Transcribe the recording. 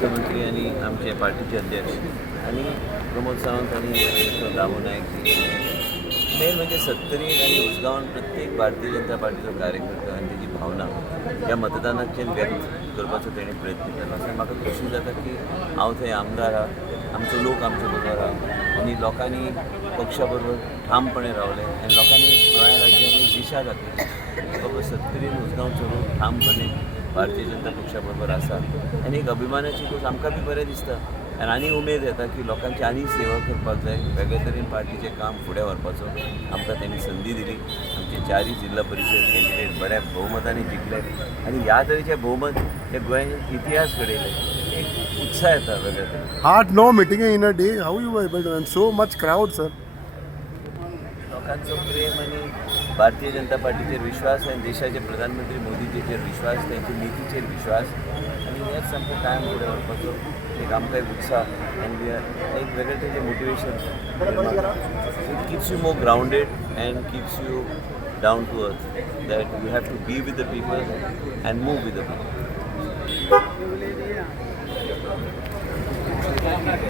मुख्यमंत्री आणि आमचे पार्टीचे अध्यक्ष आणि प्रमोद सावंत आणि दामू नाईक मेन म्हणजे 70 आणि उसगांवान प्रत्येक भारतीय जनता पार्टीचो कार्यकर्ता आणि त्याची भावना ह्या मतदानाचेर व्यक्त करपाचो तेणें प्रयत्न केलो आसा. म्हाका खोशी जाता की हांव थंय आमदार आहा, आमचो लोक आमचे बरोबर आहा आनी लोकांनी पक्षा बरोबर ठामपणे रावले आनी लोकांनी गोंया राज्यान एक दिशा दाखयली बाबा 70 उसगांवचो लोक ठामपणे भारतीय जनता पक्षा बरोबर आसा आनी एक अभिमानाची गोष्ट आमकां बी बरें दिसता आनी उमेद येता की लोकांची आनी सेवा करपाक जाय. वेगळे तरेन पार्टीचें काम फुडें व्हरपाचो आमकां तेणी संदी दिली. आमचे 4 जिल्हा परिशद कॅन्डिडेट बऱ्या भोवमतांनी जिखले आनी ह्या तरेचे भोवमत हे गोंयाचे इतिहास घडयले. एक उत्साह येता वेगळे तरेन. Hard no meeting in a day. How you were able to, and so much crowd, sir. लोकांचो प्रेम आणि भारतीय जनता पार्टीचेर विश्वास आनी देशाचे प्रधानमंत्री मोदीजीचेर विश्वास, त्यांच्या नितीचेर विश्वास आनी हेच आमकां कायम फुडें व्हरपाचो एक आमकां एक उत्साह आनी एक वेगळे तरेचें motivation. It keeps you more grounded and keeps you down to earth that you have to be with the people and move with the people.